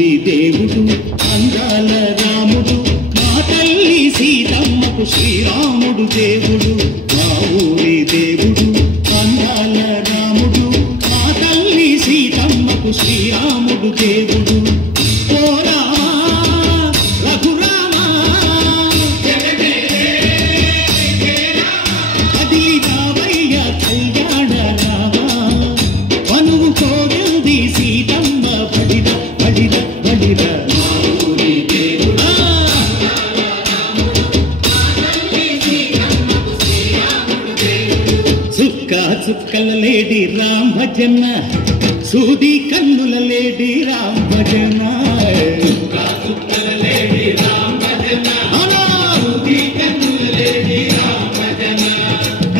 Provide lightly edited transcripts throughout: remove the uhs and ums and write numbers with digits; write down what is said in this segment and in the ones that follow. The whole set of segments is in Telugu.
ఊరి దేవుడు అందాల రాముడు మా తల్లి సీతమ్మకు శ్రీరాముడు దేవుడు మా ఊరి దేవుడు అందాల రాముడు మా తల్లి సీతమ్మకు శ్రీరాముడు దేవుడు ఓ రామా రఘురామా అది రావయ్య కళ్యాణ రామా వనువు కోరింది సీతమ్మ బడిద బడిద బడిద చుక్కల లేడి రామ్ భజన సూది కన్నుల లేడి రామ్ భజన చుక్కల లేడి రామ్ భజన సూది కన్నుల లేడి రామ్ భజన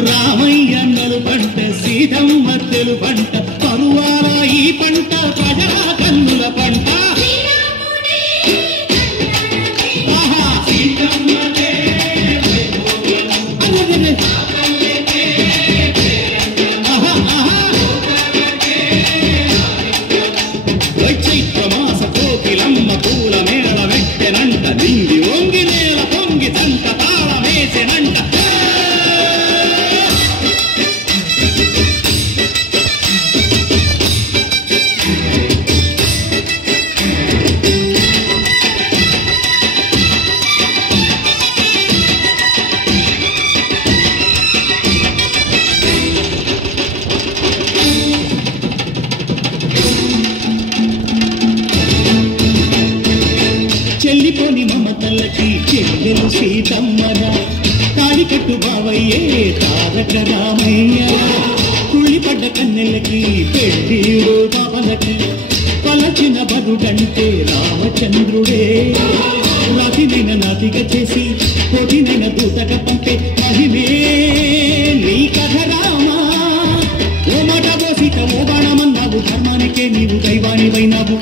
రామయ్య నలు పంట సీతమ్మ తెలు పంట పరువాల ఈ పంట ప్రజల కన్నుల పంట చెల్లిపోని మమతలకి చెల్లెలు సీతమ్మరా తాడికట్టు బావయ్యే తారక రామయ్య కుళ్ళిపడ్డ కన్నెలకి పెళ్ళిడు బావలకి పలచిన బరుడంటే రామచంద్రుడే రాతినైన నాతిగా చేసి కొడినైన దూతగా పంపే మహిమే నీ కథ రామా ఓ మాట ఓ సీత ఓ బాణమన్నావు ధర్మానికే నీవు దైవానివైనావు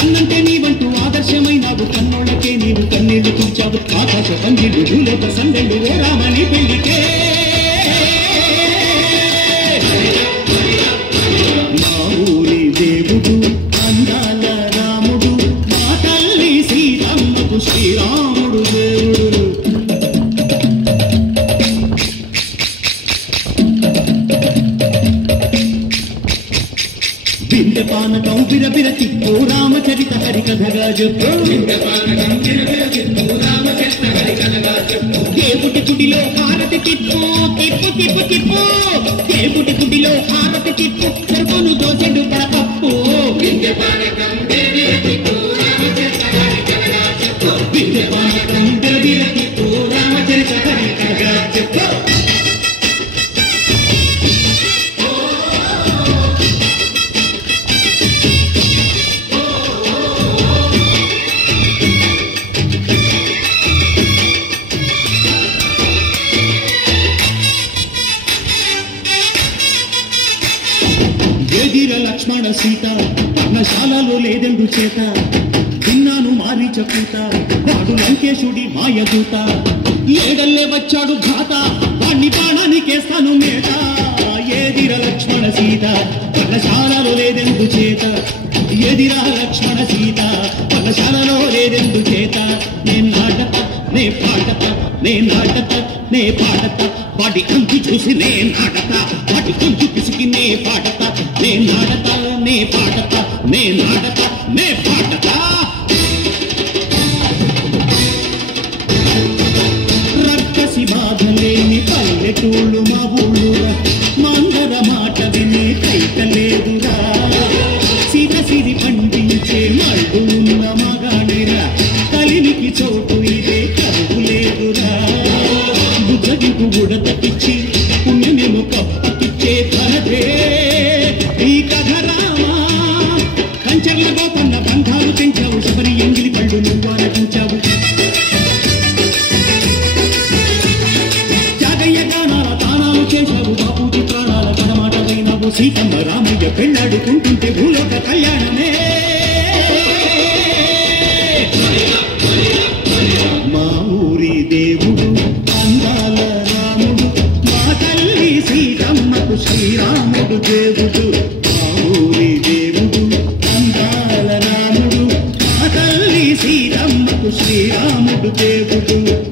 అన్నంటే నీవంటూ ఆదర్శమైనావు కన్నోళ్ళకే నీవు కన్నీళ్లు తుడిచావు ఆకాశ పందిళ్ళు భూలోక సందెళ్ళు ఓ రామని పెళ్లికే మా ఊరి దేవుడు అందాల రాముడు మా తల్లి సీతమ్మకు శ్రీరాముడు దేవుడు బిందె పానకం బిరబిర తిప్పు రామచరిత హరికథగా చెప్పు దేవుడి గుడిలో హారతి తిప్పు తిప్పు తిప్పు తిప్పు దేవుడి గుడిలో హారతి తిప్పు చెరుపును దోచెడు పడపప్పు బిందె పానకం బిరబిర తిప్పు రామచరిత హరికథగా చెప్పు ఎదిర లక్ష్మణ సీత పర్ణశాలలో లేదెందు చేత విన్నాను మారీచ పూత వాడు లంకేశుడి మాయదూత ఏడల్లే వచ్చాడు ఘాత వాణ్ణి బాణానికేస్తాను మేత ఎదిర లక్ష్మణ సీత పర్ణశాలలో లేదెందు చేత ఎదిర లక్ష్మణ సీత పర్ణశాలలో లేదెందు చేత నేను నాటత నే పాటత నే నాటత నే పాడత వాడి అంతు చూసి నే నాటత వాటి కొంచెం పిసికి నే పాడత నే నాటత నే పాడత నే నాటత నే పాడత రక్కసి బాధలేని పల్లెటూళ్ళు మా ఊళ్ళురా మందర మాట విని కైకలేదురా సీత సిరి పండించే మళ్ళు ఉన్న మగాడిరా కలినికి చోటు ఇదే కరువు లేదురా బుద్ధగికు ఉడతకిచ్చి పుణ్యమేమో కప్పకిచ్చే ధరదే ఈ కథ రామా కంచర్ల గోపన్న బంధాలు పెంచావు శబరి ఎంగిలి కళ్ళు నువ్వు ఆరగించావు జాగయ్య గానాల తానాలు చేశావు బాపూజీ ప్రాణాల కడమాటమైనావు సీతమ్మ రామయ్య పెళ్ళాడుకుంటుంటే భూలోక కళ్యాణమే మా ఊరి దేవుడు అందాల రాముడు మా తల్లి సీతమ్మకు శ్రీరాముడు దేవుడు మా ఊరి శ్రీరాముడు దేవుడు